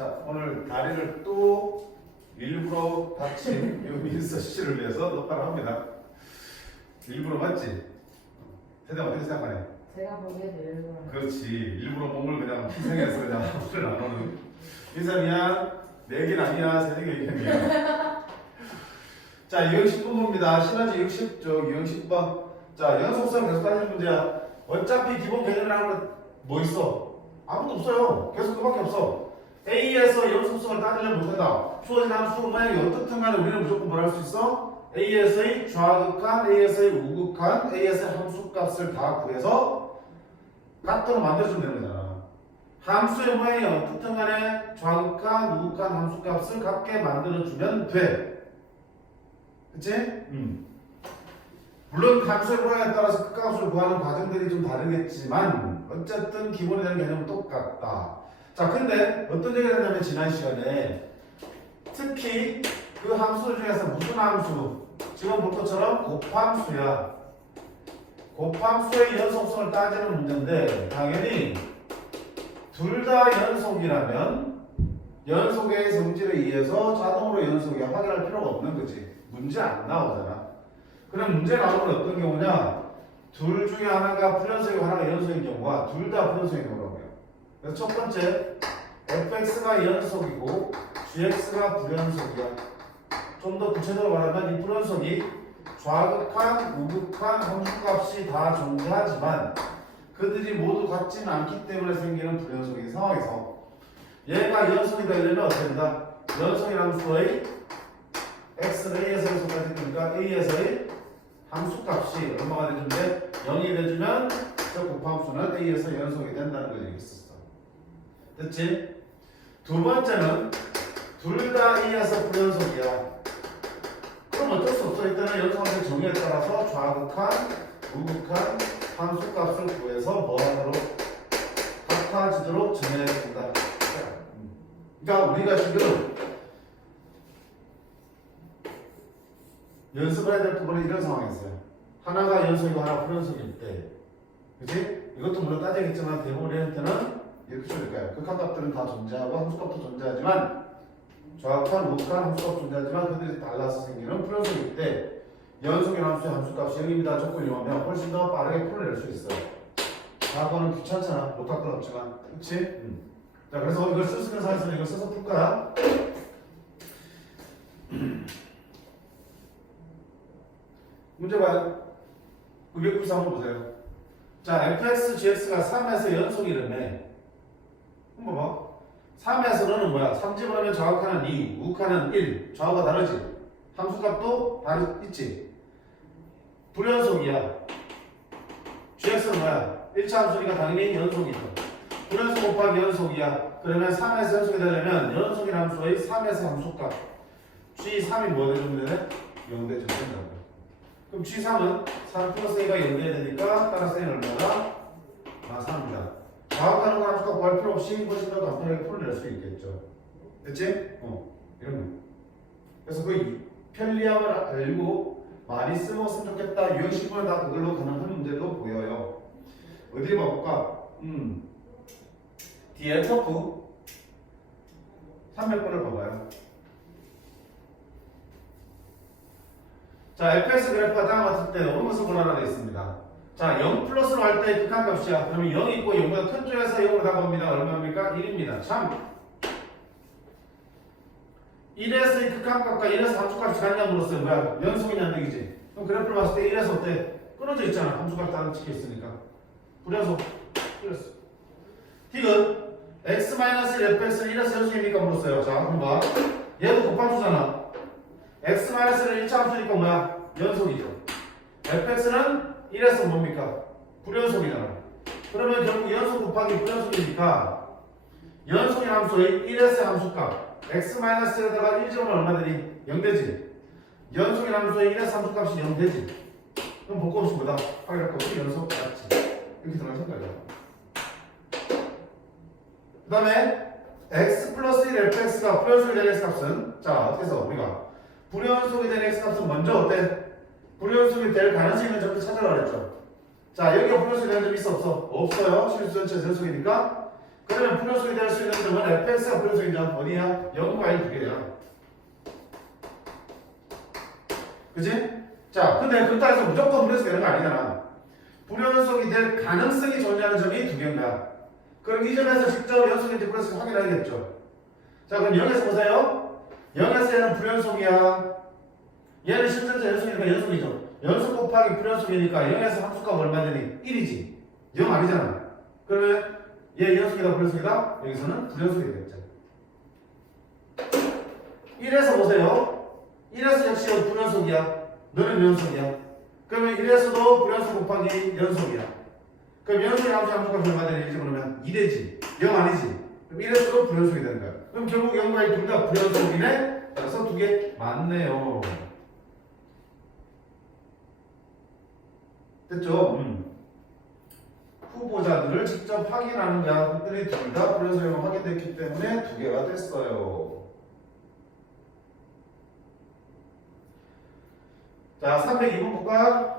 자, 오늘 다리를 또 일부러 다친 이 민서 씨를 위해서 녹화를 합니다. 일부러 맞지? 세상 어떻게 생각하네? 제가 보기에도 일부러. 그렇지. 일부러 몸을 그냥 희생해서 그냥 물을 안 오는. 민서 미안. 내 얘기는 아니야. 세상의 얘기야. 자, 유형 10번입니다. 시너지 60쪽 유형 10번. 자, 연속성 계속 따지는 문제야. 어차피 기본 개념이라는 건 뭐 있어? 아무것도 없어요. 계속 그밖에 없어. A에서 연속성을 따지려면 못한다. 주어진 함수 모양이 어떻든 간에 우리는 무조건 뭘 할 수 있어? A에서의 좌극한, A에서의 우극한, A에서의 함수값을 다 구해서 같도록 만들어주면 되는 거잖아. 함수의 모양이 어떻든 간에 좌극한, 우극한 함수값을 같게 만들어주면 돼. 그치? 물론 함수의 모양에 따라서 극값을 구하는 과정들이 좀 다르겠지만 어쨌든 기본에 대한 개념은 똑같다. 자, 근데 어떤 얘기를 했냐면 지난 시간에 특히 그 함수 중에서 무슨 함수? 지금 볼 것처럼 곱함수야. 곱함수의 연속성을 따지는 문제인데 당연히 둘 다 연속이라면 연속의 성질에 의해서 자동으로 연속이 확인할 필요가 없는 거지. 문제 안 나오잖아. 그럼 문제 나오면 어떤 경우냐? 둘 중에 하나가 불연속이고 하나가 연속인 경우와 둘 다 불연속인 경우라고 해요. 그래서 첫 번째 fx가 연속이고 gx가 불연속이야. 좀 더 구체적으로 말하면 이 불연속이 좌극한, 우극한 함수값이 다 존재하지만 그들이 모두 같지는 않기 때문에 생기는 불연속인 상황에서 얘가 연속이 되려면 어떻게 된다? 연속인 함수의 x는 a에서 연속까지 되니까 a에서의 함수값이 얼마가 되는데 0이 되주면 저 곱함수는 a에서 연속이 된다는 걸 얘기했었어. 됐지? 두 번째는 둘 다 a에서 불연속이야. 그럼 어쩔 수 없어. 일단은 연속함수의 정의에 따라서 좌극한, 우극한 함수값을 구해서 뭐하도록 같아지도록 정해준다. 그러니까 우리가 지금 연습을 해야 될 부분은 이런 상황이었어요. 하나가 연속이고 하나 불연속일 때, 그치? 이것도 물론 따지겠지만 대부분 얘한테는 이렇게 줄일 거예요. 극한값들은 다 존재하고 함수값도 존재하지만 좌극한, 우극한 함수값 존재하지만 그들이 달라서 생기는 불연속일 때 연속인 함수의 함수값이 0입니다. 조건이 오면 훨씬 더 빠르게 풀어낼 수 있어요. 과거는 귀찮잖아. 못할 건 없지만, 그치? 자, 그래서 이걸 쓸 수 있는 상황에서는 이걸 써서 풀 거야. 문제 봐요. 993번 보세요. 자, fx, gx가 3에서 연속이라며. 한번 봐. 3에서는 뭐야? 3집어넣으면 좌극하는 2, 우극하는 1. 좌우가 다르지? 함수값도 있지? 불연속이야. gx는 뭐야? 1차 함수니까 당연히 연속이죠. 불연속 곱하기 연속이야. 그러면 3에서 연속이 되려면 연속인 함수의 3에서 함수값. g3이 뭐 되면 되네? 0대 된다고. 그럼 G3은 3 플러스 A가 연결해야 되니까 따라서 A는 얼마나? 3입니다. 과학하는 거 함수값 구할 필요 없이 훨씬 더 간편하게 풀어낼 수 있겠죠. 됐지? 이런 거. 그래서 그 편리함을 알고 많이 쓰면 좋겠다. 유형 10번은 다 그걸로 가능한 문제도 보여요. 어디 봐볼까? DFF 300번을 봐봐요. 자, fx 그래프가 다음과 같을 때 어느 것을 보라라 되어 있습니다. 자, 0 플러스로 할 때 극한값이야. 그러면 0이 있고 0보다 큰 쪽에서 0으로 다가옵니다. 얼마입니까? 1입니다. 참. 1에서의 극한값과 1에서 함수값이 같냐 물었어요. 뭐야? 연속이냐 안 되겠지? 그럼 그래프를 봤을 때 1에서 어때? 끊어져 있잖아. 함수값 따로 찍혀 있으니까. 불연속. 틀렸어. 틱은 x-1fx는 1에서 연속입니까? 물었어요. 자, 한번 봐. 얘도 곱함수잖아. x-는 1차 함수니까 뭐야? 연속이죠. fx는 1에서 뭡니까? 불연속이잖아. 그러면 결국 연속 곱하기 불연속이니까 연속인 함수의 1에서 함수값 x-에다가 1점은 얼마 되니? 0 되지. 연속인 함수의 1에서 함수값이 0 되지. 그럼 볼 거 없이 뭐다? 확인할 거 없이 연속 맞지. 이렇게 들어갈 생각이야. 그 다음에 x 플러스 1 fx가 불연속이 된 x값은 자, 어떻게 해서 우리가 불연속이 된 x값은 먼저 어때? 불연속이 될 가능성이 있는 점을 찾아라 그랬죠. 자, 여기가 불연속이 되는 점이 있어 없어? 없어요. 실수 전체 연속이니까. 그러면 불연속이 될 수 있는 점은 fx가 불연속인 점 어디야? 0과 1 두 개야. 그치? 자, 근데 그렇다 해서 무조건 불연속이 되는 거 아니잖아. 불연속이 될 가능성이 존재하는 점이 두 개인가. 그럼 이 점에서 직접 연속인지 불연속인지 확인해야겠죠. 자, 그럼 0에서 보세요. 0에서 얘는 불연속이야. 얘는 실전자 연속이니까 연속이죠. 연속 곱하기 불연속이니까 0에서 함수값 얼마 되니? 1이지. 0 아니잖아. 그러면 얘 연속이다 불연속이다? 여기서는 불연속이 되겠죠. 1에서 보세요. 1에서 역시 불연속이야. 너는 연속이야. 그러면 1에서도 불연속 곱하기 연속이야. 그럼 연속의 함수값 얼마 되니? 그러면 2되지. 0 아니지. 그럼 1에서도 불연속이 되는 거야. 그럼 결국 0과 1 둘 다 불연속이네? 따라서 두 개 맞네요. 됐죠? 후보자들을 직접 확인하는 자들이 둘 다 불연속이 확인됐기 때문에 두 개가 됐어요. 자, 302번 볼까?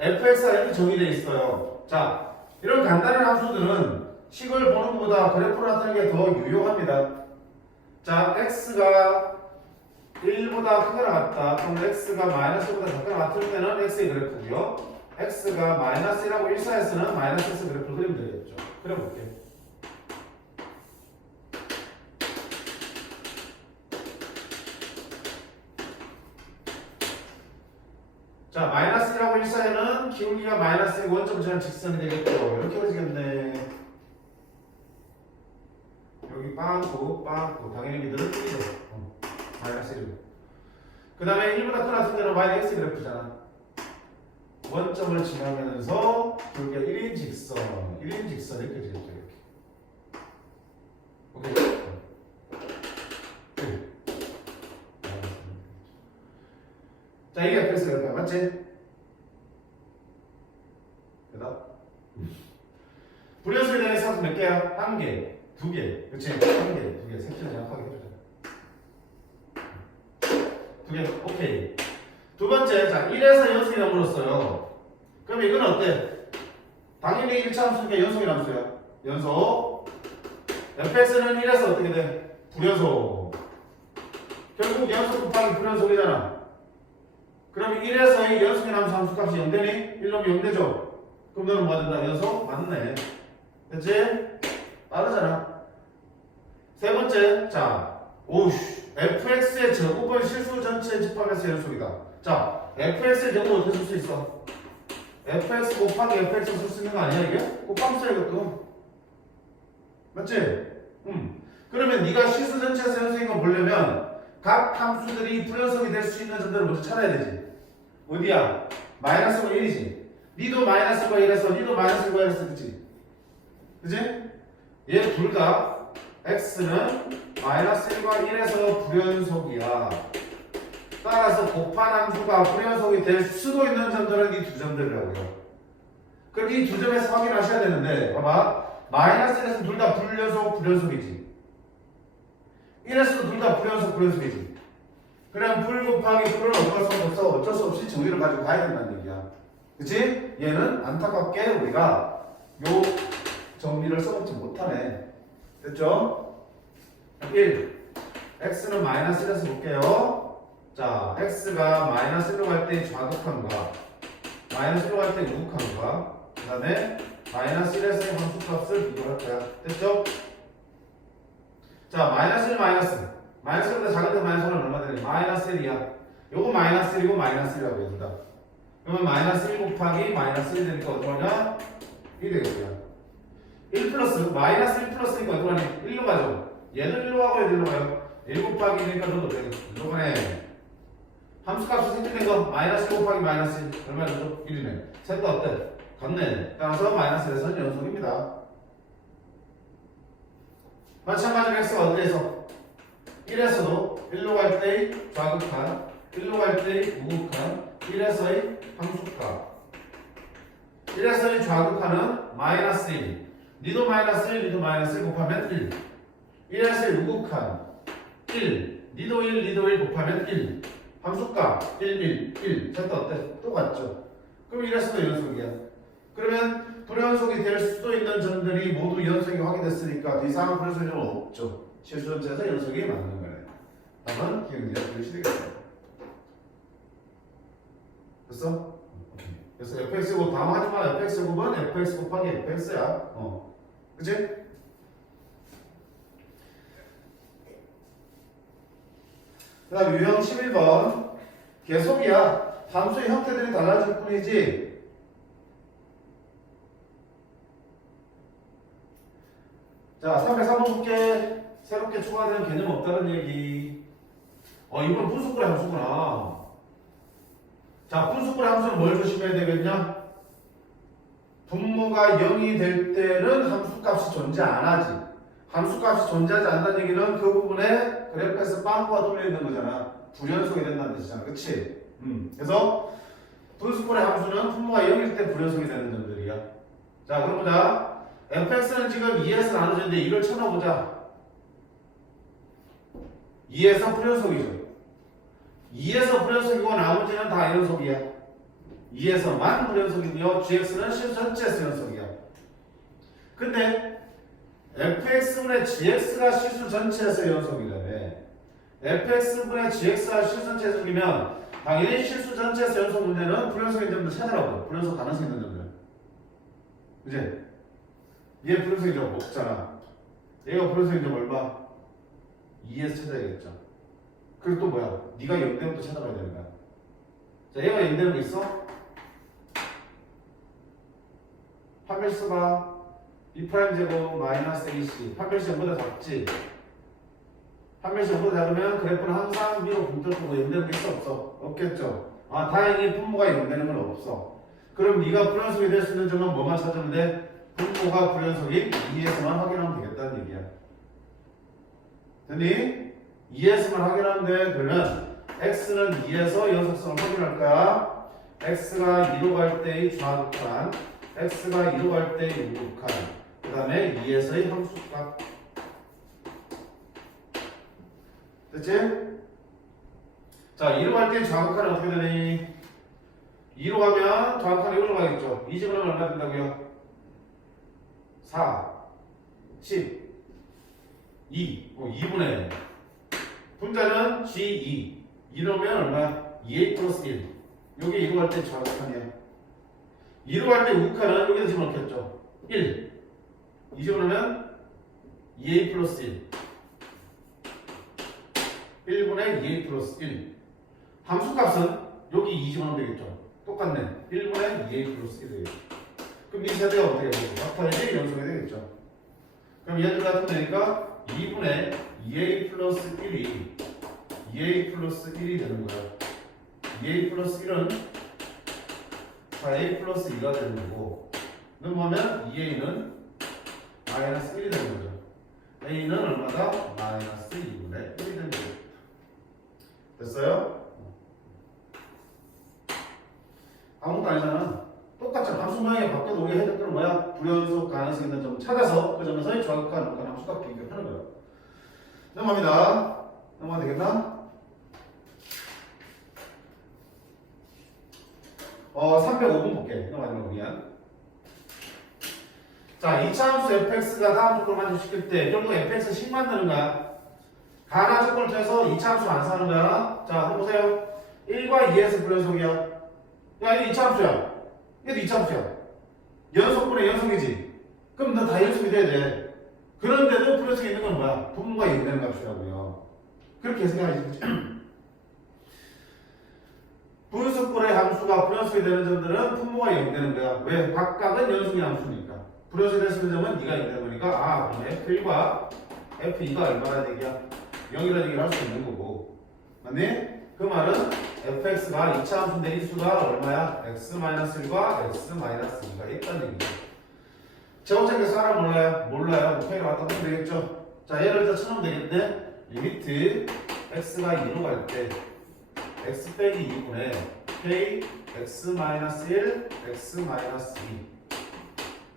fx가 이렇게 정의되어 있어요. 자, 이런 간단한 함수들은 식을 보는 것보다 그래프를 나타내는 게 더 유용합니다. 자, x가 1보다 크거나 같다. 또는 x가 마이너스 1보다 작거나 같을 때는 x의 그래프고요. x가 마이너스 1하고 1 사이에서는 마이너스 x 그래프를 그리면 되겠죠. 그려볼게요. 자, 마이너스 1하고 1 사이에는 기울기가 마이너스 1, 원점 지난 직선이 되겠죠. 이렇게 그려지겠네. 여기 빵꾸, 당연히 미들은 1이죠. 마이너스 1이고. 그 다음에 1보다 큰 같은 데는 마이너스 그래프잖아. 원점을 지나면서 기울기가 1인 직선 이렇게 되겠죠. 이렇게. 오케이. 자, 이게 fx 그래프야. 맞지? 대답? 불연속에 대한 사수 몇 개야? 1개, 2개. 그치? 1개, 2개. 색깔 정확하게 해주자. 2개. 오케이. 두 번째, 자, 1에서 연속이 나물었어요. 그럼 이건 어때? 당연히 1차 함수니까 연속이 함수야. 연속. fx는 1에서 어떻게 돼? 불연속. 결국 연속 곱하기 불연속이잖아. 그럼 1에서 이 연속의 함수 값이 0되니? 1놈이 0되죠? 그럼 너는 뭐 된다? 연속? 맞네. 됐지? 빠르잖아. 세 번째, 자, 오우씨. fx의 제곱은 실수 전체 집합에서 연속이다. 자, fx의 제곱을 어떻게 쓸 수 있어? fx 곱하기 fx 쓸 수 있는 거 아니야 이게? 곱함수야 이것도. 맞지? 그러면 네가 실수 전체에서 연속인 거 보려면 각 함수들이 불연속이 될 수 있는 점들을 먼저 찾아야 되지. 어디야? 마이너스가 1이지. 니도 마이너스가 1에서 니도 마이너스가 1에서 그치? 그치? 얘 둘 다 x는 마이너스 1과 1에서 불연속이야. 따라서 곱한 함수가 불연속이 될 수도 있는 점들은 이 두 점들이라고요. 그럼 이 두 점에서 확인하셔야 되는데 봐봐. 마이너스 1에서 둘 다 불연속이지. 1에서도 둘 다 불연속이지. 그럼 불 곱하기 불은 어쩔 수 없이 정의를 가지고 가야 된다는 얘기야. 그치? 얘는 안타깝게 우리가 요 정리를 써먹지 못하네. 됐죠? 1. x는 마이너스 1에서 볼게요. 자, x가 마이너스 1로 갈 때 좌극한과 마이너스 1로 갈 때 우극한과 그 다음에 마이너스 1에서의 함수값을 비교할 거야. 됐죠? 자, 마이너스 1 마이너스 1보다 작은 데 마이너스 1은 얼마 되니? 마이너스 1이야. 요거 마이너스 1이고 마이너스 1이라고 해준다. 그러면 마이너스 1 곱하기 마이너스 1 되니까 어떡하냐? 1이 되겠고요. 1 플러스 마이너스 1 플러스니까 어떡하니? 1로 가죠. 얘는 1로 가고 얘는 1로 가요. 1 곱하기 1이니까 너도 돼. 1로 가네. 함수값이 생기는 거 마이너스 1 곱하기 마이너스 1 얼마 되죠? 1이네. 셋도 어때? 같네. 따라서 마이너스 1에서는 연속입니다. 마찬가지로 x가 어디에서? 1에서도 1로 갈 때의 좌극한 1로 갈 때의 우극한 1에서의 함수값 1에서의 좌극한은 마이너스 1 니도 마이너스 1 니도 마이너스 1 곱하면 1 1에서의 우극한 1 니도 1 니도 1 곱하면 1 함수값 1 1 1 셋도 어때? 똑같죠? 그럼 1에서도 연속이야. 그러면 불연속이 될 수도 있는 점들이 모두 연속이 확인됐으니까 더 이상은 불연속이 없죠. 실수 전체에서 연속이 맞는 거네. 다음은 기억니까 그릇이 되겠어요. 됐어? 오케이. 그래서 fx곱 다음 하지만 fx곱은 fx 곱하기 fx야. 그치? 그 다음 유형 11번 계속이야. 함수의 형태들이 달라질 뿐이지 자 303번 볼게. 새롭게 추가되는 개념 없다는 얘기. 이건 분수꼴의 함수구나. 자 분수꼴의 함수는 뭘 조심해야 되겠냐? 분모가 0이 될 때는 함수값이 존재 안 하지. 함수값이 존재하지 않는다는 얘기는 그 부분에 그래프에서 빵꾸가 뚫려 있는 거잖아. 불연속이 된다는 뜻이잖아. 그치? 그래서 분수꼴의 함수는 분모가 0일 때 불연속이 되는 점들이야. 자 그럼 보자. fx는 지금 2에서 나눠졌는데 이걸 쳐넣어보자. 2에서 불연속이죠. 2에서 불연속이고 나머지는 다 연속이야. 2에서만 불연속이며 gx는 실수 전체에서 연속이야. 근데 fx분의 gx가 실수 전체에서 연속이라네. fx분의 gx가 실수 전체에서 연속이면 당연히 실수 전체에서 연속 문제는 불연속인 점들 찾으라고. 불연속 가능성 있는 점들. 그치? 얘 불연속인 점 없잖아. 얘가 불연속인 점 얼마? 2에서 찾아야겠죠. 그리고 또 뭐야? 네가 0되면 또 찾아봐야 되는 거야. 자, 얘가 0되는 거 있어? 판별수가 B'제곱 마이너스 AC. 판별수 0보다 작지? 판별수 0보다 작으면 그래프는 항상 위로 분들고 0되는 게 있어 없어? 없겠죠. 다행히 분모가 0되는 건 없어. 그럼 네가 불연속이 될 수 있는 점은 뭐만 찾으면 돼? 분모가 불연속인 2에서만 확인하면 되겠다는 얘기야. 됐니? 2에서만 확인하면 돼. 그러면 x는 2에서 연속성을 확인할 거야. x가 2로 갈 때의 좌극한, x가 2로 갈 때의 우극한, 그 다음에 2에서의 함수값. 됐지? 자, 2로 갈 때의 좌극한은 어떻게 되니? 2로 가면 좌극한이 1로 가겠죠. 2 집어넣으면 얼마 된다고요? 4, 10, 2, 2분의 분자는 G2 이러면 얼마? 2A 플러스 1 여기 2로 갈 때 좌극한이야. 2로 갈 때 우극한은 여기다 집어넣겠죠. 1 2 집어넣으면 2A 플러스 1 1분의 2A 플러스 1 함수값은 여기 2 집어넣으면 되겠죠. 똑같네. 1분의 2A 플러스 1 되겠죠. 그럼 이 세대가 어떻게 되겠죠? 막판에 연속이 되겠죠. 그럼 얘들 같은 데니까 2분의 2A 플러스 1이 2A 플러스 1이 되는 거야. 2A 플러스 1은 4A 플러스 2가 되는 거고 넘어가면 2A는 마이너스 1이 되는 거죠. A는 얼마다? 마이너스 2분의 1이 되는 거죠. 됐어요? 아무것도 아니잖아. 똑같잖아. 함수 모양이 바뀌어도 우리가 해야 될 건 뭐야? 불연속 가능성 있는 점 찾아서 그 점에서의 좌극한 우극한 함수값 비교하는 거야. 넘어갑니다. 넘어가면 되겠나? 305번 볼게. 넘어가는 거 미안. 자, 2차 함수 fx가 다음 조건을 만족시킬 때 결국 fx 10 만드는 거야. 가나 조건을 통해서 2차 함수 완성하는 거야. 자, 한번 보세요. 1과 2에서 불연속이야. 야, 이거 2차 함수야. 얘도 2차 함수야. 연속분의 연속이지. 그럼 너 다 연속이 돼야 돼. 그런데도 불연속이 있는 건 뭐야? 분모가 0 되는 값이라고요. 그렇게 생각하시면 분수꼴의 함수가 불연속이 되는 점들은 분모가 0 되는 거야. 왜? 각각은 연속의 함수니까. 불연속이 될 수 있는 점은 네가 0 되는 거니까 그럼 F1과 F2가 얼마나 얘기야? 0이라는 얘기를 할 수 있는 거고. 맞니? 그 말은 fx가 2차 함수인데 인수가 얼마야? x-1과 x-2가 있다는 얘기죠. 제곱책에서 하나 몰라요? 몰라요. K가 왔다 보면 되겠죠? 자, 얘를 더 쳐놓으면 되겠네? 리미트 x가 2로 갈 때 x 빼기 2분의 k x-1 x-2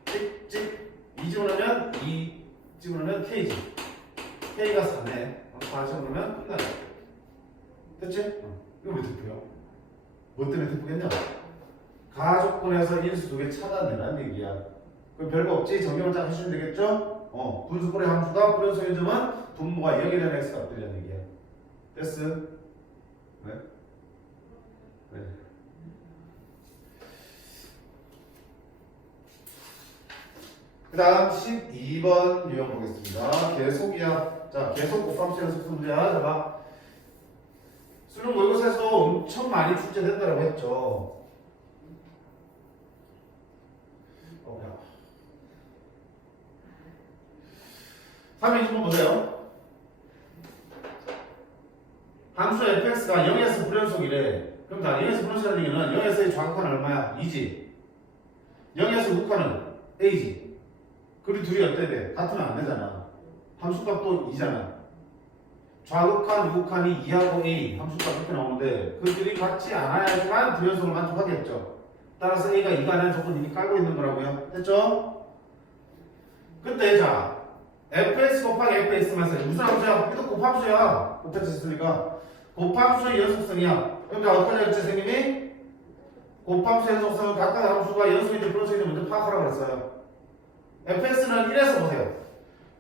찍찍 2 집어넣으면 2 집어넣으면 k지. k가 4네. 다시 해보면 끝나죠. 됐지? 이거 왜 대표야? 뭐 때문에 대표겠냐? 가조건에서 인수 두 개 찾아내라는 얘기야. 그럼 별거 없지? 정리만 딱 하시면 되겠죠? 분수꼴의 함수가 불연속의 점은 분모가 0에 대한 x 값들이라는 얘기야. 됐어? 네? 네. 그 다음 12번 유형 보겠습니다. 계속이야. 자, 계속 곱함수 연습 문제야. 자, 봐. 수능 모의고사에서 엄청 많이 출제된다고 했죠. 320번 보세요. 함수 fx가 0에서 불연속이래. 그럼 다 0에서 불연속이라는 얘기는 0에서의 좌극한은 얼마야? 2지. 0에서 우극한은 a지. 그리고 둘이 어때 돼? 같으면 안 되잖아. 함수값도 2잖아. 좌극한, 우극한이 2하고 a 함수값 이렇게 나오는데 그들이 같지 않아야지만 불연속을 만족하겠죠. 따라서 a가 2가 아니라는 조건을 이미 깔고 있는 거라고요. 됐죠? 근데 자 fx 곱하기 fx만 써요. 무슨 함수야? 이거 곱함수야. 곱했으니까 곱함수의 연속성이야. 그러니까 어떻게 했지 선생님이? 곱함수의 연속성은 각각 함수가 연속인지 불연속인지 먼저 파악하라고 그랬어요. fx는 1에서 보세요.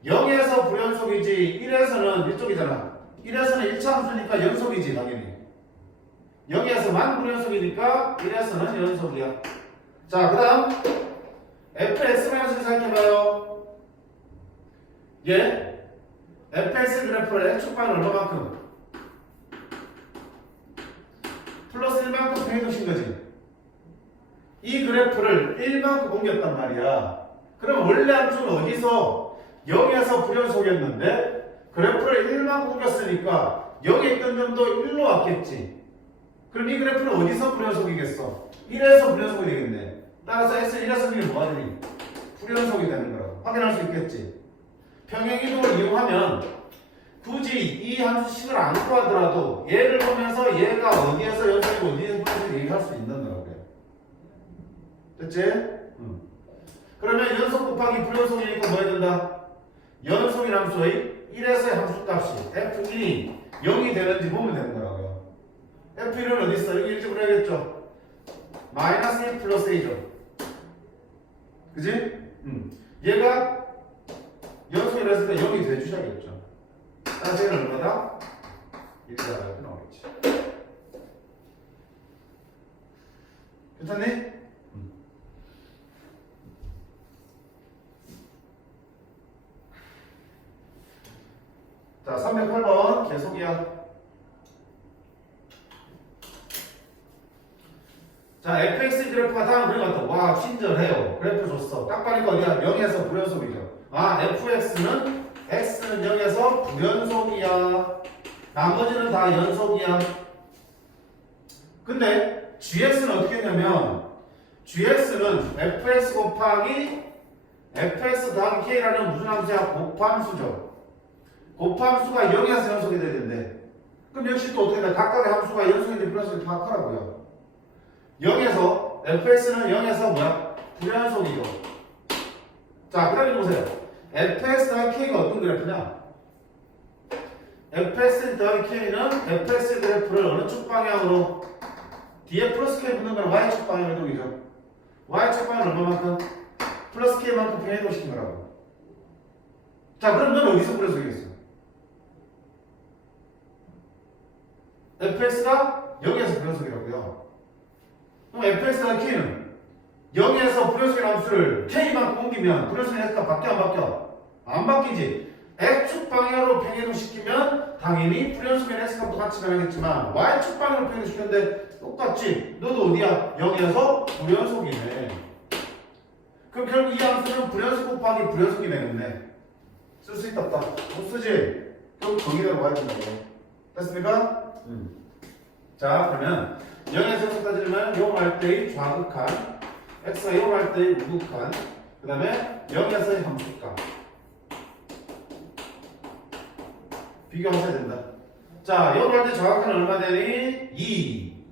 0에서 불연속이지 1에서는 이쪽이잖아. 1에서는 1차 함수니까 연속이지 당연히. 0에서만 불연속이니까 1에서는 연속이야. 자, 그 다음 fx-를 생각해봐요. 얘 fx 그래프를 x축방은 얼마만큼? 플러스 1만큼 변해두신 거지. 이 그래프를 1만큼 옮겼단 말이야. 그럼 원래 함수는 어디서 0에서 불연속이었는데 그래프를 1만큼 옮겼으니까 0에 있던 점도 1로 왔겠지. 그럼 이 그래프는 어디서 불연속이겠어? 1에서 불연속이 되겠네. 따라서 x 1에서 1이 뭐가 되니? 불연속이 되는 거라고 확인할 수 있겠지. 평행이동을 이용하면 굳이 이 함수 식을 안 구하더라도 얘를 보면서 얘가 어디에서 연속이고 어디에서 불연속이 얘기할 수 있는 거라고요. 됐지? 그러면 연속 곱하기 불연속이니까 뭐 해야 된다? 연속인 함수의 1에서의 함수값이 f1이 0이 되는지 보면 되는 거라고요. f1은 어디 있어? 여기 일찍 그려야겠죠? 마이너스 1 플러스 a죠. 그지? 얘가 연속이라 했을 때 0이 돼주셔야겠죠. 따라서 얘는 얼마다? 1이다 이렇게 나오겠지. 괜찮니? 자, 308번 계속이야. 자, fx 그래프가 다음 그림 같다. 와, 친절해요. 그래프 줬어. 딱 보니까 어디야? 0에서 불연속이죠. 아, fx는 x는 0에서 불연속이야. 나머지는 다 연속이야. 근데 gx는 어떻게 했냐면 gx는 fx 곱하기 fx 더하기 k라는 무슨 함수야? 곱함수죠. 곱함수가 0에서 연속이 돼야 되는데 그럼 역시 또 어떻게 돼? 각각의 함수가 연속인지 불연속인지 파악하라고요. 0에서 fx는 0에서 뭐야? 불연속이죠. 자, 그 다음에 보세요. fx 더하기 k가 어떤 그래프냐? fx 더하기 k는 fx 그래프를 어느 쪽 방향으로? 뒤에 플러스 k 붙는 거는 y축 방향 이동이죠. y축 방향은 얼마만큼? 플러스 k만큼 변해동시킨 거라고. 자, 그럼 넌 어디서 불연속이겠어? fx가 0에서 불연속이라고요. 그럼 fx 더하기 k는 0에서 불연속의 함수를 k만큼 옮기면 불연속의 x가 바뀌어 안 바뀌어? 안 바뀌지. x축 방향으로 평행시키면 당연히 불연속의 x값도 같이 변하겠지만 y축 방향으로 평행시켰는데 똑같지. 너도 어디야? 0에서 불연속이네. 그럼 결국 이 함수는 불연속 곱하기 불연속이 되겠네. 쓸 수 있다 없다? 못 쓰지. 결국 거기대로 가야 된다고. 됐습니까? 자, 그러면 0에서 0까지는 0할 때의 좌극한, x가 0할 때의 우극한, 그 다음에 0에서의 함수값 비교하셔야 된다. 자, 0할 때 좌극한은 얼마 되니? 2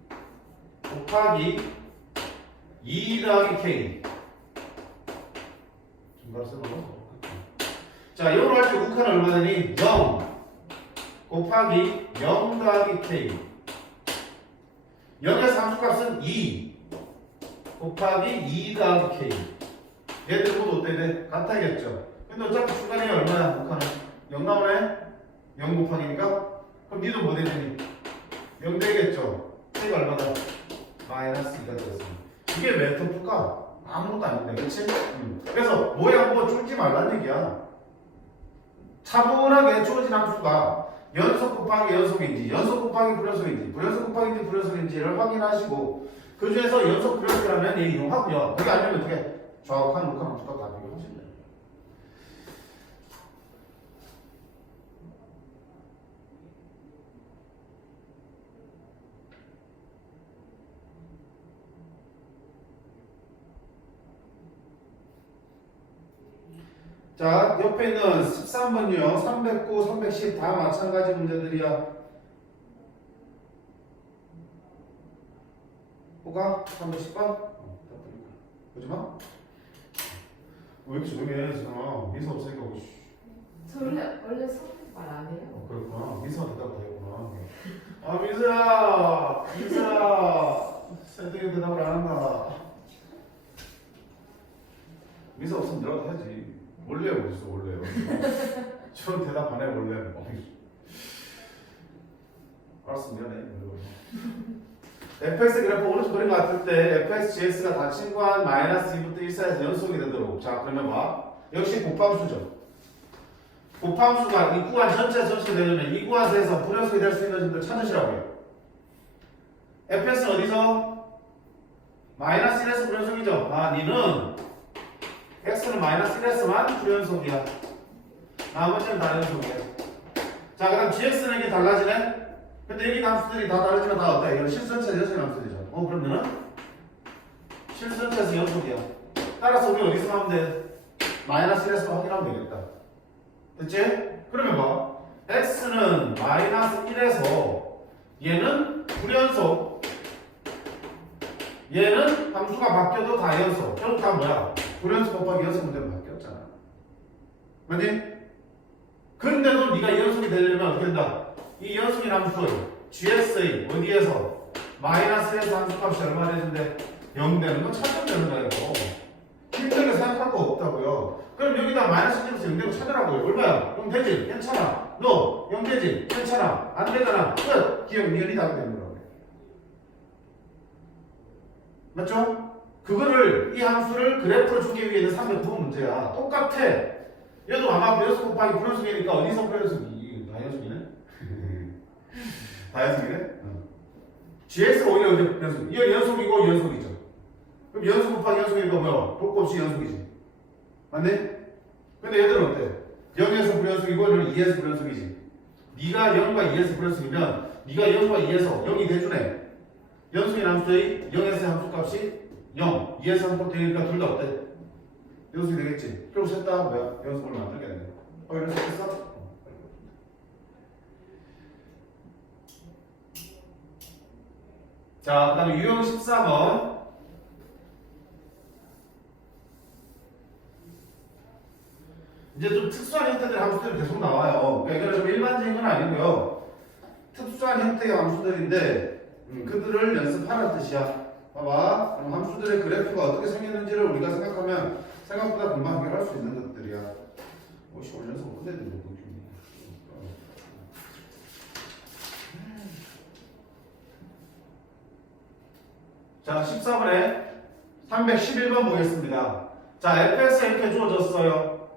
곱하기 2 더하기 k. 중괄호 써놓고. 자, 0할 때 우극한은 얼마 되니? 0 곱하기 0 더하기 k. 0에서 함수값은 2 곱하기 2 더하기 k. 얘들 모두 어때야 돼? 같아야겠죠. 근데 어차피 중간에 얼마야? 북한은 0 나오네? 0 곱하기니까? 그럼 니도 뭐 되니? 0 되겠죠? k가 얼마다? 마이너스 2가 되겠습니다. 이게 왜 터프까? 아무것도 아닌데, 그치? 그래서 모양 뭐 줄지 말란 얘기야. 차분하게 주어진 함수가 연속 곱하기 연속인지, 연속 곱하기 불연속인지, 불연속 곱하기 불연속인지를 확인하시고, 그 중에서 연속 불연속이라면 얘 이용하고요. 그게 아니면 어떻게 정확한 녹화 함수가 다 비교하시면 돼요. 자, 옆에 있는 13번요. 309, 310 다 마찬가지 문제들이야. 뭐가? 310번? 보지마. 왜 이렇게 조용해, 지금? 미소 없으니까. 저 원래 성격 말 안 해요. 그렇구나. 미소한테 대답 되겠구나. 아, 미소야! 미소야! 쌤들이 대답을 안 한다. 미소 없으면 내가 해야지. 원래 어딨어, 원래요. 저 대답 안 해, 원래. 알았어, 미안해. fx 그래프 오른쪽 그림 같을 때 fx, gx가 다 친구한 마이너스 2부터 1 사이에서 연속이 되도록. 자, 그러면 봐. 역시 곱함수죠. 곱함수가 이 구간 전체가 되려면 이 구간에서 불연속이 될 수 있는 점들 찾으시라고요. fx는 어디서? 마이너스 1에서 불연속이죠. 아, 니는 x는 마이너스 1에서만 불연속이야. 나머지는 다 연속이야. 자, 그 다음 gx는 이게 달라지네? 근데 여기 함수들이 다 다르지만 다 어때? 이건 실수전체에서 연속이 함수들이죠. 그러면은 실수전체에서 연속이야. 따라서 우리 어디서 하면 돼? 마이너스 1에서 확인하면 되겠다. 됐지? 그러면 봐. x는 마이너스 1에서 얘는 불연속, 얘는 함수가 바뀌어도 다 연속. 결국 다 뭐야? 불연속 곱하기 연속 문제로 바뀌었잖아. 맞지? 근데도 네가 연속이 되려면 어떻게 된다? 이 연속인 함수 GSA 어디에서? 마이너스 1에서 함수값이 얼마 되는데 0 되는 건 찾으면 되는 거예요. 힘들게 생각할 거 없다고요. 그럼 여기다 마이너스 1에서 0 되고 찾으라고요. 얼마야? 0 되지? 괜찮아. 너 0 되지? 괜찮아. 안 되잖아. 끝! 기억 니은이 답이 되는 거라고요. 맞죠? 그거를 이 함수를 그래프로 주기 위해 있는 309번 문제야. 똑같아. 얘도 아마 배연속 곱하기 불연속이니까 어디서 불연속이? 다 연속이네? 다 연속이네? GS가 오히려 연속. 이건 연속이고 연속이죠. 그럼 연속 곱하기 연속이니까 뭐야? 볼 거 없이 연속이지. 맞네? 근데 얘들은 어때? 0에서 불연속이고 얘는 2에서 불연속이지. 네가 0과 2에서 불연속이면 네가 0과 2에서 0이 대주네. 연속인 함수의 0에서 함수값이 0, 2에서 함수 되니까 둘 다 어때? 연속이 되겠지. 그리고 셋 다 뭐야? 연속을 만들겠네. 연속했어? 자, 그 다음에 유형 14번. 이제 좀 특수한 형태들의 함수들이 계속 나와요. 그러니까 이거는 좀 일반적인 건 아니고요. 특수한 형태의 함수들인데, 그들을 연습하라는 뜻이야. 봐봐. 그럼 함수들의 그래프가 어떻게 생겼는지를 우리가 생각하면 생각보다 금방 해결할 수 있는 것들이야. 혹시 올려서 끝내야 되는 거지. 자, 14번에 311번 보겠습니다. 자, fx 이렇게 주어졌어요.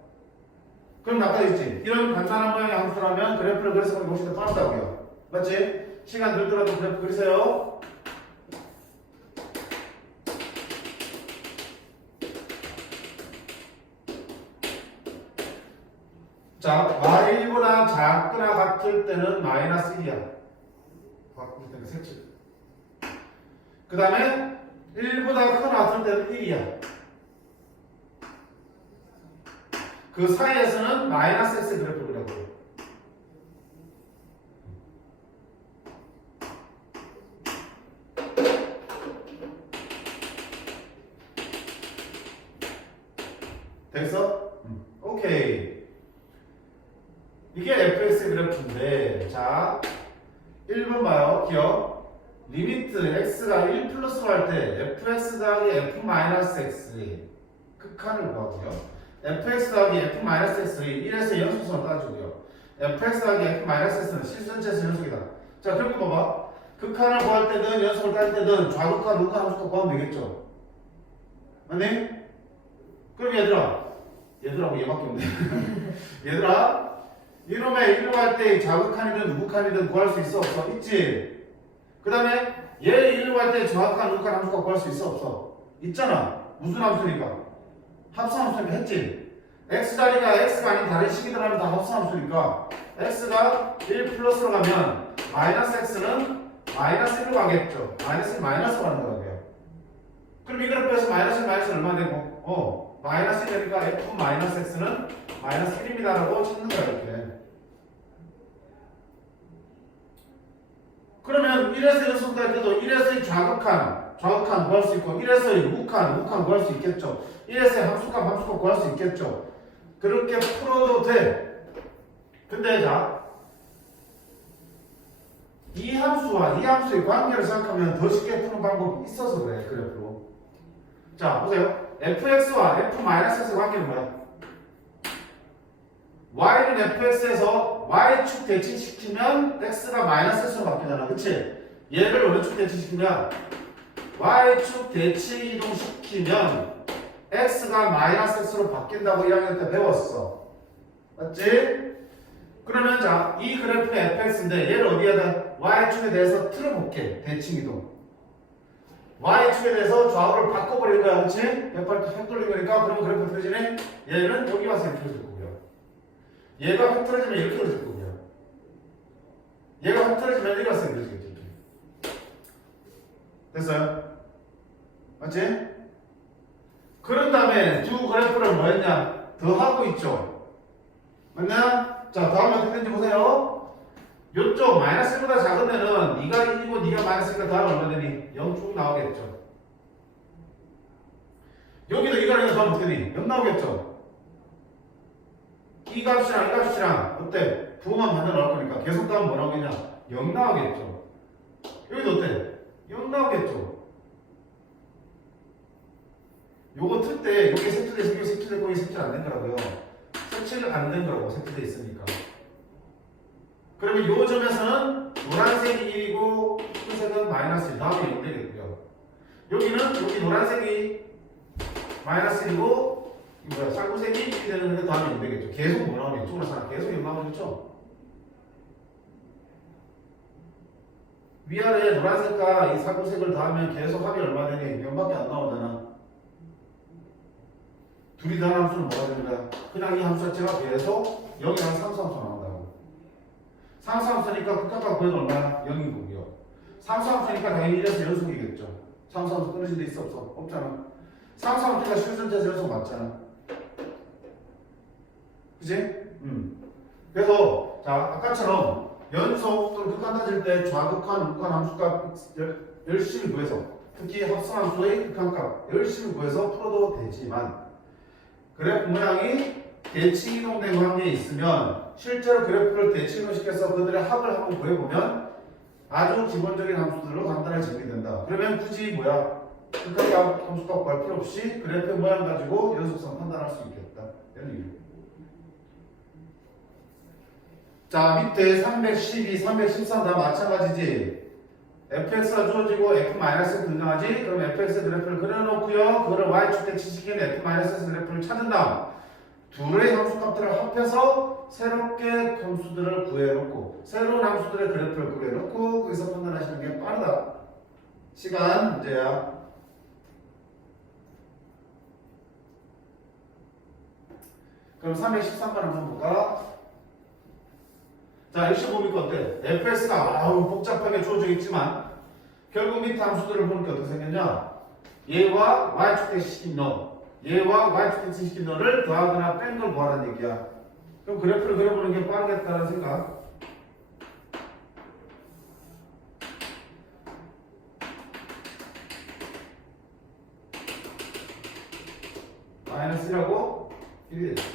그럼 나타있지. 이런 간단한 모양의 함수라면 그래프를 그려서 보시면 훨씬 더 빠르다고요. 맞지? 시간 들더라도 그래프 그리세요. 자, y보다 작거나 같을 때는 마이너스 1이야. 같을 때는 색칠. 그 다음에 1보다 크거나 같을 때는 1이야. 그 사이에서는 마이너스 x의 그래프를 그려보요. 됐어? 오케이. 이게 fx의 그래프인데, 자, 1번 봐요. 기억. 리미트 x가 1 플러스로 할 때 fx 더하기 f 마이너스 x의 극한을 구하고요. fx 더하기 f 마이너스 x의 1에서 연속성을 따주고요. fx 더하기 f 마이너스 x는 실수전체에서 연속이다. 자, 그렇게 봐봐. 극한을 구할 때든 연속을 딸 때든 좌극한, 우극한 함수값 구하면 되겠죠. 맞니? 그럼 얘들하고 얘밖에 없네. 얘들아, 이놈의 1로 할 때 좌극한이든 우극한이든 구할 수 있어 없어? 있지? 그 다음에 얘 1로 할 때 좌극한, 우극한 함수값 구할 수 있어 없어? 있잖아. 무슨 함수니까? 합성함수니까 했지? x자리가 x가 아닌 다른 식이들 하면 다 합성함수니까 x가 1 플러스로 가면 마이너스 x는 마이너스 1로 가겠죠. 마이너스 마이너스로 가는 거라고요. 그럼 이 그래프에서 마이너스 얼마 되고? 마이너스 1이니까 f 마이너스 x는 마이너스 1입니다라고 찾는 거야 이렇게. 그러면 1에서 연속할 때도 1에서의 좌극한 구할 수 있고 1에서의 우극한 구할 수 있겠죠. 1에서의 함수값 구할 수 있겠죠. 그렇게 풀어도 돼. 근데 자, 이 함수와 이 함수의 관계를 생각하면 더 쉽게 푸는 방법이 있어서 그래, 그래프로. 자, 보세요. fx와 f-x의 관계는 뭐야? y는 fx에서 y축 대칭시키면 x가 마이너스 x로 바뀌잖아. 그치? 얘를 어느 축 대칭시키면 y축 대칭 이동시키면 x가 마이너스 x로 바뀐다고 1학년 때 배웠어. 맞지? 그러면 자, 이 그래프는 fx인데 얘를 어디에다 y축에 대해서 틀어볼게. 대칭 이동. y축에 대해서 좌우를 바꿔버릴 거야. 그치? 몇발 획 돌린 거니까 그러면 그래프 틀어지네? 얘는 여기 와서 이렇게 틀어질 거고요. 얘가 획 틀어지면 이렇게 틀어질 거고요. 얘가 획 틀어지면 여기 와서 이렇게 틀어지겠죠. 됐어요? 맞지? 그런 다음에 두 그래프를 뭐 했냐? 더하고 있죠. 맞나? 자, 다음에 어떻게 되는지 보세요. 요쪽 마이너스 1보다 작으면은 네가 1이고 네가 마이너스 1가 더하면 얼마 되니? 0 쭉 나오겠죠. 여기도 이거 아니면 더하면 어떻게 되니? 0 나오겠죠. 이 값이랑 이 값이랑 어때? 부호만 반대 나올 거니까 계속 더하면 뭐 나오겠냐? 0 나오겠죠. 여기도 어때? 0 나오겠죠. 요거 틀 때 여기 색칠돼 여기 색칠됐고 여기 색칠 안 된 거라고요. 색칠 안 된 거라고 색칠돼 있으니까. 그러면 요 점에서는 노란색이 1이고 흰색은 마이너스 1 다음에 0 되겠고요. 여기는 여기 노란색이 마이너스 1이고 살구색이 1이 되는데 다음에 0 되겠죠. 계속 뭐 나오니? 이쪽으로 사 계속 0 나오겠죠. 위아래 노란색과 이 살구색을 더하면 계속 합이 얼마 되니? 0밖에 안 나오잖아. 둘이 더한 함수는 뭐가 되는 거야? 그냥 이 함수 자체가 계속 0이랑 상수함수 나온다고. 상수함수니까 극값과 구해도 얼마나? 0인 거고요. 상수함수니까 당연히 1에서 연속이겠죠. 상수함수 끊어진 데 있어 없어? 없잖아. 상수함수가 실전체에서 연속 맞잖아. 그치? 그래서 자 아까처럼 연속 또는 극한 따질 때 좌극한, 우극한 함수값 열심히 구해서 특히 합성함수의 극한값 열심히 구해서 풀어도 되지만 그래프 모양이 대칭 이동된 관계에 있으면 실제로 그래프를 대칭 이동시켜서 그들의 합을 한번 구해보면 아주 기본적인 함수들로 간단하게 정리된다. 그러면 굳이 뭐야? 극한값 함수값 구할 필요 없이 그래프 모양 가지고 연속성 판단할 수 있겠다. 이런 얘기예요. 자, 밑에 312, 313 다 마찬가지지. fx가 주어지고 f-가 등장하지. 그럼 fx 그래프를 그려놓고요. 그거를 y축 대칭시키는 f-x 그래프를 찾은 다음 둘의 함수값들을 합해서 새롭게 함수들을 구해놓고 새로운 함수들의 그래프를 구해놓고 거기서 판단하시는 게 빠르다. 시간 문제야. 그럼 313번 한번 볼까? 자, 115 보니까 어때? fx가 복잡하게 주어져 있지만 결국 밑에 함수들을 보니까 어떻게 생겼냐? 얘와 y축 대칭시킨 너, 얘와 y축 대칭시킨 너를 더하거나 뺀 걸 구하라는 얘기야. 그럼 그래프를 그려보는 게 빠르겠다는 생각. 마이너스 1하고 1이 됐어.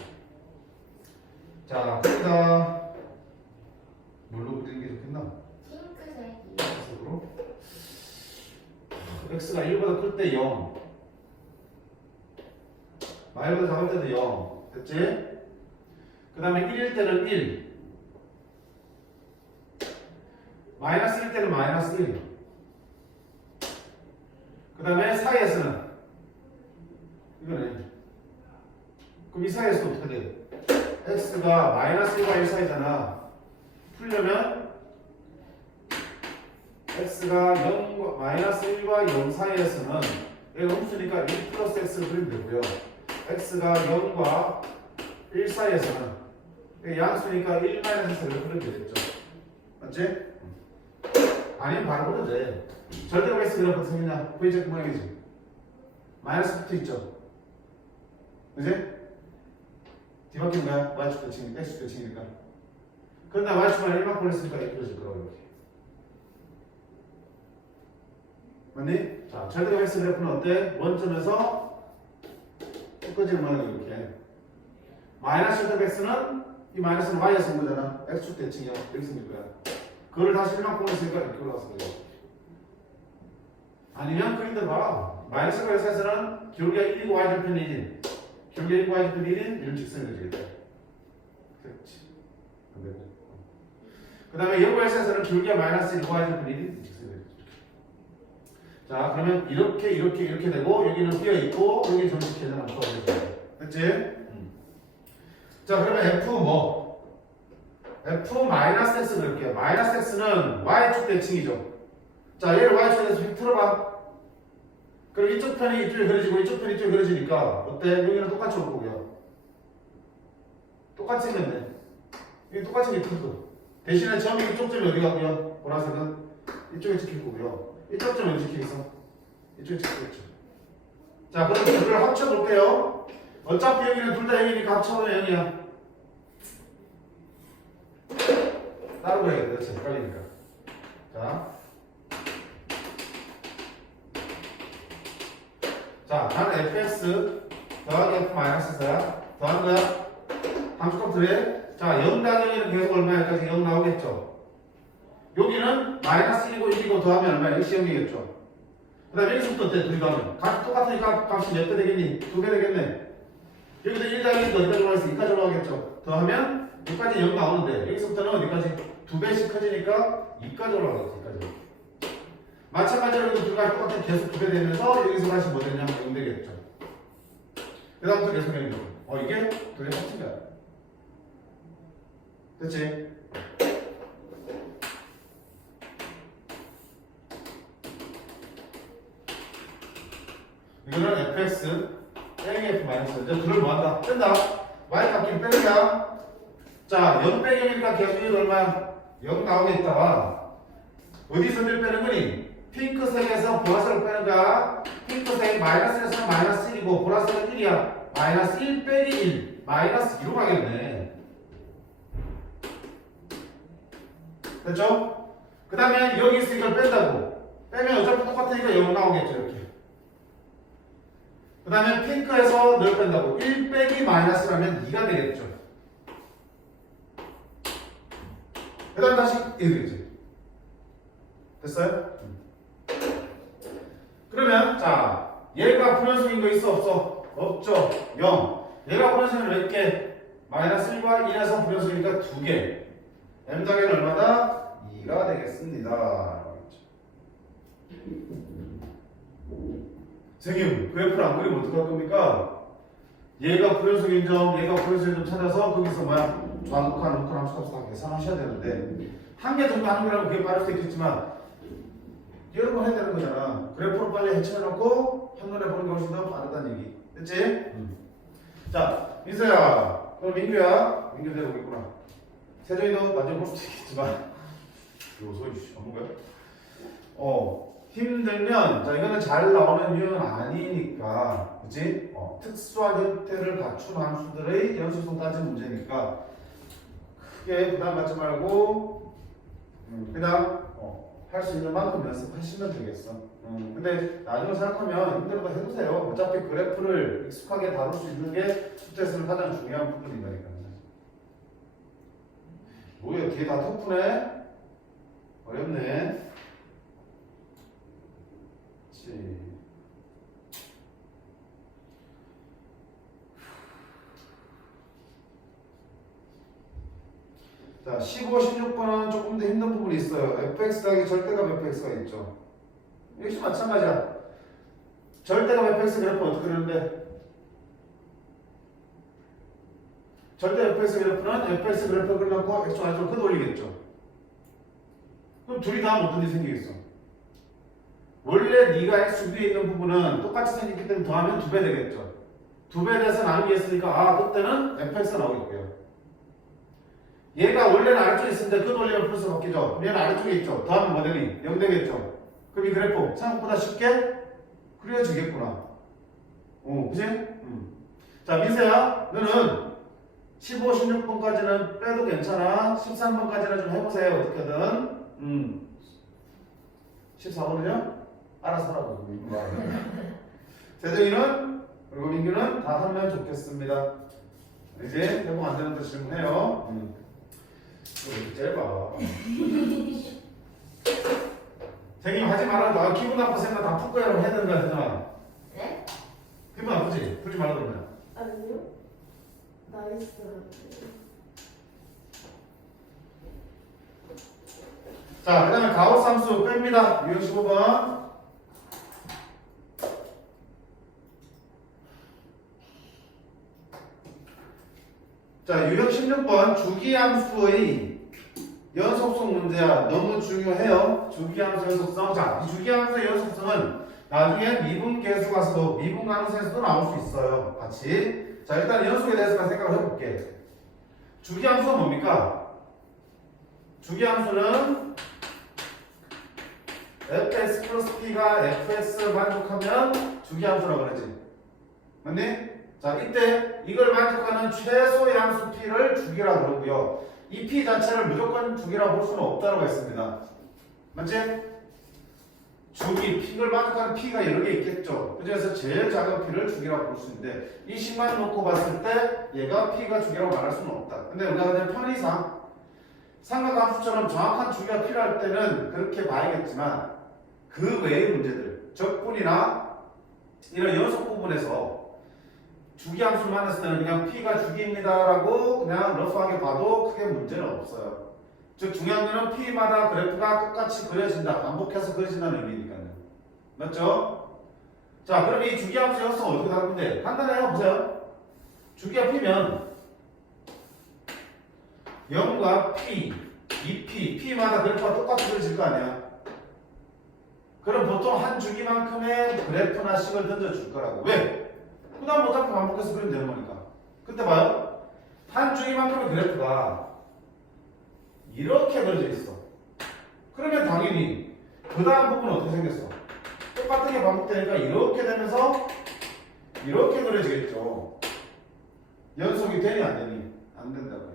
자, 거기다 뭘로 그리는 게 좋겠나? 핑크색이. 흰색으로. 때 0. 말고 잡을 때도 0. 됐지? 그 다음에 1일 때는 1. 마이너스 1 때는 마이너스 1. 그 다음에 사이에서는 이거네. 그럼 이 사이에서 어떻게 돼? x가 마이너스 1과 1 사이잖아. 풀려면 x가 0과 마이너스 1과 0 사이에서는 얘가 음수니까 1 플러스 x를 그리면 되고요. x가 0과 1 사이에서는 양수니까 1 마이너스 x를 그리면 되겠죠. 맞지? 아니면 바로 그려도 돼. 절대로 x 그래프 생기냐? V제곱 모양이지. 마이너스 붙어 있죠. 그지? 뒤바뀌는 거야. y축 대칭, x축 대칭이니까. 그런데 y축만 1만 보냈으니까 이렇게 그려질 거라고 이렇게. 맞니? 자, 절대로 x 그래프는 어때? 원점에서 끝까지 모양이 이렇게. 마이너스 절대로 x는 이 마이너스는 y에 쓴 거잖아. x축 대칭이요. 이렇게 생길 거야. 그거를 다시 1만 보냈으니까 이렇게 올라왔어. 아니면 그림 들어봐. 마이너스 x에서는 기울기가 1이고 y절편 1인 기울기가 1이고 y절편 1인 이런 직선이 되겠다. 그렇지. 안 되고. 그 다음에 0x에서는 기울기가 마이너스 1이고 y절편 1인 직선이 되겠다. 자, 그러면 이렇게 되고 여기는 비어있고 여기 정식 계산 안 써버리죠. 됐지? 자, 그러면 f 뭐? f 마이너스 x 그럴게요. 마이너스 x는 y축 대칭이죠. 자, 얘를 y축에서 틀어봐. 그럼 이쪽 편이 이쪽에 그려지고 이쪽 편이 이쪽에 그려지니까 어때? 여기는 똑같이 올 거고요. 똑같이 생겼네. 여기 똑같이 있거든. 대신에 점이 이쪽 점이 어디 가고요? 보라색은 이쪽에 찍힐 거고요. 이쪽 점이 어디 찍히겠어? 이쪽에 찍히겠죠. 자, 그럼 둘을 합쳐볼게요. 어차피 여기는 둘 다 0이니까 합쳐보면 0이야. 따로 그래야겠다. 그렇지? 헷갈리니까. 자, 나는 fx 더하기 f 마이너스야. 더하는 거야. 함수값 들어. 자, 0 당연히는 계속 얼마까지 0 나오겠죠. 여기는 마이너스 1이고 1이고 더하면 얼마야? 역시 0이겠죠. 그 다음에 여기서부터 어때? 둘이 더하면. 값이 똑같으니까 값이 몇 배 되겠니? 2배 되겠네. 여기도 1 당연히 어디까지 올라가겠어? 2까지 올라가겠죠. 더하면 2까지 0 나오는데 여기서부터는 어디까지? 2배씩 커지니까 2까지 올라가겠지. 2까지. 마찬가지로 여기도 두 가지 똑같은 계속 2배 되면서 여기서 다시 뭐 되냐면 0 되겠죠. 그 다음부터 계속 0이 되고. 이게 두 개 합친 거야. 그치? 이거는 fx 빼기 f 마이너스. 이제 둘을 뭐한다? 뺀다. y 값끼리 빼는 거야. 자, 0 빼기 0이니까 계속 이거 얼마야? 0 나오겠다. 어디서 몇 빼는 거니? 핑크색에서 보라색을 빼는 거야. 핑크색 마이너스에서는 마이너스 1이고 보라색은 1이야. 마이너스 1 빼기 1. 마이너스 2로 가겠네. 됐죠? 그 다음에 여기 있으 이걸 뺀다고. 빼면 어차피 똑같으니까 0 나오겠죠. 이렇게. 그 다음에 핑크에서 뭘 뺀다고? 1 빼기 마이너스라면 2가 되겠죠. 그 다음 다시 1 되겠지. 됐어요? 그러면 자, 얘가 불연속인 거 있어 없어? 없죠. 0. 얘가 불연속인 몇 개? 마이너스 1과 1에서 불연속이니까 2개. m장에는 얼마다? 2가 되겠습니다. 선생님, 그 f를 안 그리면 어떡할 겁니까? 얘가 불연속인 점, 얘가 불연속인 점 찾아서 거기서 뭐야? 좌극한, 우극한 함수값을 다 계산하셔야 되는데 한 개 정도 하는 거라면 그게 빠를 수도 있겠지만 여러 번 해야 되는 거잖아. 그래프로 빨리 해쳐놓고 한눈에 보는 게 훨씬 더 빠르다는 얘기. 됐지? 자, 민서야. 그럼 민규야. 민규 되고 있구나. 세정이도 나중에 볼 수도 있겠지만 요소 이씨 안 먹어요? 힘들면 자 이거는 잘 나오는 이유는 아니니까 그치? 특수한 형태를 갖춘 함수들의 연속성 따진 문제니까 크게 부담 갖지 말고 그냥 할 수 있는 만큼 연습하시면 되겠어. 근데 나중에 생각하면 힘들어도 해보세요. 어차피 그래프를 익숙하게 다룰 수 있는 게 수테스는 가장 중요한 부분이니까. 뭐야 뒤에 다 터프네? 어렵네. 그치. 자, 15, 16번은 조금 더 힘든 부분이 있어요. fx 더하기 절대값 fx가 있죠. 역시 마찬가지야. 절대값 fx 그래프 어떻게 그리는데? 절대 fx 그래프는 fx 그래프 그려놓고 x축 안쪽으로 큰 올리겠죠. 그럼 둘이 다 어떤 일이 생기겠어? 원래 네가 x 위에 있는 부분은 똑같이 생겼기 때문에 더하면 2배 되겠죠. 2배 돼서 나누기 했으니까 그때는 fx가 나오겠고요. 얘가 원래는 아래쪽에 있는데 그 돌리면 플러스 바뀌죠. 얘는 아래쪽에 있죠. 더하면 뭐 되니? 0 되겠죠. 그럼 이 그래프 생각보다 쉽게 그려지겠구나. 그치? 자, 민세야, 너는 15, 16번까지는 빼도 괜찮아. 13번까지는 좀 해보세요. 어떻게든. 14번은요? 알아서 하라고. 재정이는 그리고 민규는 다 하면 좋겠습니다. 이제 해보면 안 되는데 질문해요. 짧아. 선생님 하지 말아도 나 기분 나빠 생각 다 풀 거야. 해야 되는 거 같잖아. 네? 기분 나쁘지? 풀지 말라 그러면. 아니요. 나이스. 자, 그 다음에 가우스 함수 뺍니다. 유형 15번. 자, 유형 16번 주기함수의 연속성 문제야. 너무 중요해요. 주기함수 연속성. 자, 이 주기함수의 연속성은 나중에 미분계수 가서도 미분 가능성에서도 나올 수 있어요. 같이. 자, 일단 연속에 대해서 생각을 해볼게. 주기함수가 뭡니까? 주기함수는 fx 플러스 p가 fx를 만족하면 주기함수라고 그러지. 맞니? 자, 이때 이걸 만족하는 최소의 함수 p를 주기라고 그러고요. 이 p 자체를 무조건 주기라고 볼 수는 없다고 했습니다. 맞지? 주기, p를 만족하는 p가 여러 개 있겠죠. 그중에서 제일 작은 p를 주기라고 볼 수 있는데 이 식만 놓고 봤을 때 얘가 p가 주기라고 말할 수는 없다. 근데 우리가 그냥 편의상 삼각함수처럼 정확한 주기가 필요할 때는 그렇게 봐야겠지만 그 외의 문제들, 적분이나 이런 연속 부분에서 주기함수를 만났을 때는 그냥 p가 주기입니다라고 그냥 러프하게 봐도 크게 문제는 없어요. 즉 중요한 거는 p마다 그래프가 똑같이 그려진다, 반복해서 그려진다는 의미니까요. 맞죠? 자, 그럼 이 주기함수 연속성 어떻게 다룰 건데? 간단해요. 보세요. 주기가 p면 0과 p, 2p, p마다 그래프가 똑같이 그려질 거 아니야. 그럼 보통 한 주기만큼의 그래프나 식을 던져줄 거라고. 왜? 그 다음 어차피 반복해서 그리면 되는 거니까. 그때 봐요. 한 주기만큼의 그래프가 이렇게 그려져 있어. 그러면 당연히 그 다음 부분은 어떻게 생겼어? 똑같은 게 반복되니까 이렇게 되면서 이렇게 그려지겠죠. 연속이 되니 안 되니? 안 된다고요.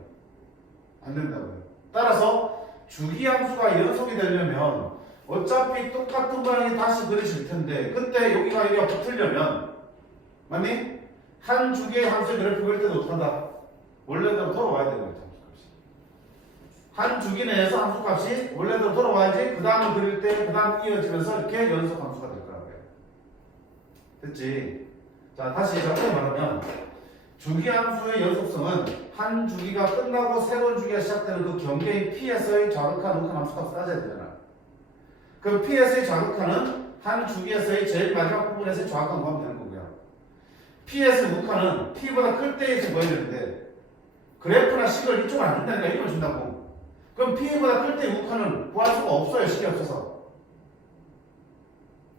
안 된다고요. 따라서 주기함수가 연속이 되려면 어차피 똑같은 모양이 다시 그려질 텐데 그때 여기가 붙으려면 맞니? 한 주기의 함수의 그래프 그릴 때도 어떡한다? 원래대로 돌아와야 되는 거죠. 한 주기 내에서 함수값이 원래대로 돌아와야지 그 다음을 그릴 때 그 다음 이어지면서 이렇게 연속 함수가 될 거라고요. 됐지? 자, 다시 정확히 말하면 주기함수의 연속성은 한 주기가 끝나고 새로운 주기가 시작되는 그 경계인 p에서의 좌극한 우극한 함수값을 따져야 되잖아. 그럼 p에서의 좌극한은 한 주기에서의 제일 마지막 부분에서의 좌극한 구하면 되는 거고요. p에서의 우극한은 p보다 클 때에서 보여야 되는데 그래프나 식을 이쪽은 안 준다니까 이걸 준다고. 그럼 p보다 클 때 우극한은 구할 수가 없어요. 식이 없어서.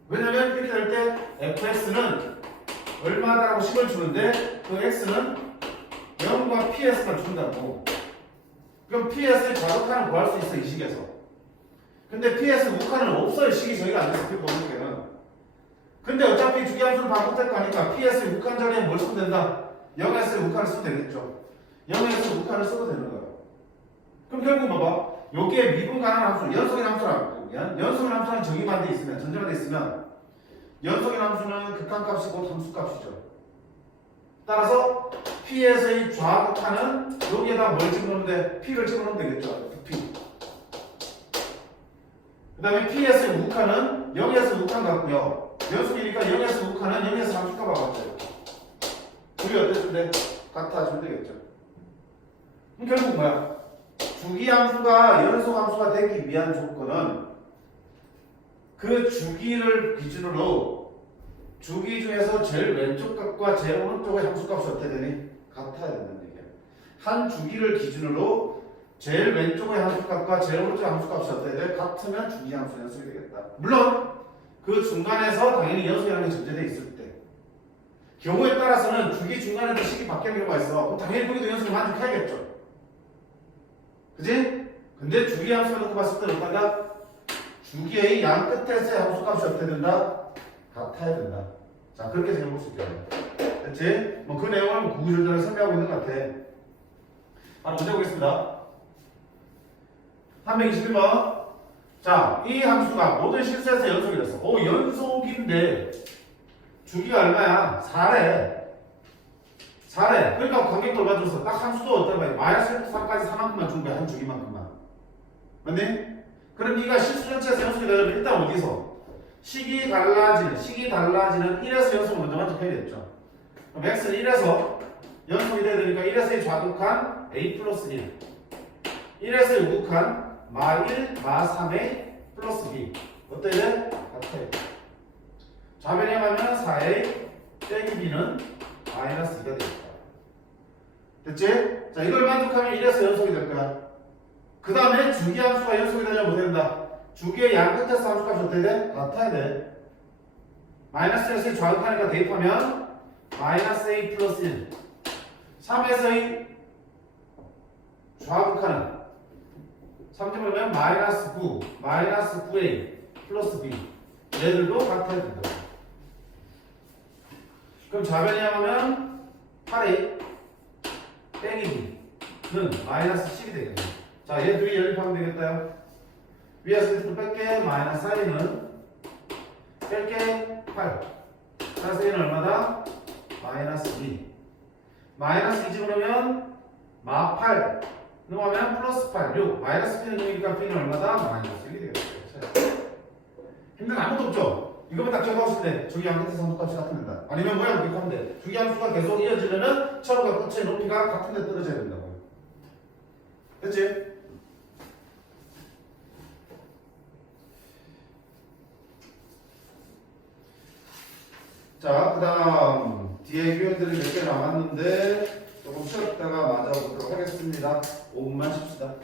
왜냐면 이렇게 될 때 fx는 얼마다라고 식을 주는데 그 x는 0과 ps가 준다고. 그럼 ps의 좌극한을 구할 수 있어 이 식에서. 근데 ps 우극한은 없어요. 식이 저희가 안 돼서 그 보는. 근데 어차피 주기함수는 반복될 거 아니까 ps의 우극한 자리에 뭘 쓰면 된다? 0s의 우극한을 쓰면 되겠죠. 0s의 우극한을 써도 되는 거예요. 그럼 결국 봐봐. 여기에 미분 가능한 함수, 연속인 함수라고. 연속인 함수는 정의만 돼 있으면, 전제만 돼 있으면 연속인 함수는 극한값이 곧 함수값이죠. 따라서 ps의 좌극한은 여기에다 뭘 집어넣으면 돼? p를 집어넣으면 되겠죠. p. 그 다음에 ps의 우극한은 0에서 우극한 같고요. 연속이니까 0에서 우극한은 0에서 함수값 같죠. 둘이 어땠을 때 같아지면 되겠죠. 그럼 결국 뭐야? 주기함수가 연속함수가 되기 위한 조건은 그 주기를 기준으로 주기 중에서 제일 왼쪽 값과 제일 오른쪽의 함수값이 어떻게 되니? 같아야 된다는 얘기야. 한 주기를 기준으로 제일 왼쪽의 함수값과 제일 오른쪽의 함수값이 어떻게 돼? 같으면 주기함수 연속이 되겠다. 물론 그 중간에서 당연히 연속이라는 게 전제되어 있을 때 경우에 따라서는 주기 중간에도 식이 바뀌는 경우가 있어. 그럼 당연히 거기도 연속을 만족해야겠죠. 그지? 근데 주기함수를 놓고 봤을 때는 어떤가? 주기의 양 끝에서의 함수값이 어떻게 된다? 같아야 된다. 자, 그렇게 생각해 볼 수 있겠네. 됐지? 뭐 그 내용을 구구절절하게 설명하고 있는 것 같아. 바로 문제 보겠습니다. 321번. 자, 이 함수가 모든 실수에서 연속이 됐어. 연속인데 주기가 얼마야? 4래. 4래. 그러니까 관계꼴 맞춰서 딱 함수도 어떤 거야? 마이너스 4까지 4만큼만 준 거야. 한 주기만큼만. 맞니? 그럼 이가 실수 전체에서 연속이 되려면 일단 어디서? 식이 달라지는 1에서 연속을 먼저 만족해야겠죠. 그럼 x는 1에서 연속이 돼야 되니까 1에서의 좌극한 a 플러스 1 1에서 유극한 마 1, 마 3a 플러스 b 어때야 돼? 같아요. 좌변에 가면 4a 빼기 b는 마이너스 2가 되겠다. 됐지? 자, 이걸 만족하면 1에서 연속이 될 거야. 그 다음에 주기함수가 연속이 되려면 못 된다. 주기의 양 끝에서 함수값이 어떻게 돼? 같아야 돼. 마이너스 1에서 좌극하니까 대입하면 마이너스 a 플러스 1 3에서의 좌극하는 3점이면 마이너스 9 마이너스 9a 플러스 b 얘들도 같아야 된다. 그럼 좌변에 하면 8a 빼기 b는 마이너스 10이 되겠네. 자, 얘 둘이 연립하면 되겠다요. 위에서 밑으로 뺄게 마이너스 4는 뺄게 8 마이너스 2는 얼마다? 마이너스 2 마이너스 2 집어넣으면 마 8 넣으면 플러스 8 6 마이너스 P는 6이니까 P는 얼마다? 마이너스 1이 되겠다. 힘든 거 아무것도 없죠? 이거만 딱 적어봤을 때 주기함 끝에서 함수값이 같은 된다. 아니면 뭐야 이렇게 하면 돼. 주기함수가 계속 이어지려면 처음과 끝의 높이가 같은 데 떨어져야 된다고. 됐지? 자, 그 다음 뒤에 표현들이 몇 개 남았는데 조금 쉬었다가 맞아보도록 하겠습니다. 5분만 쉽시다.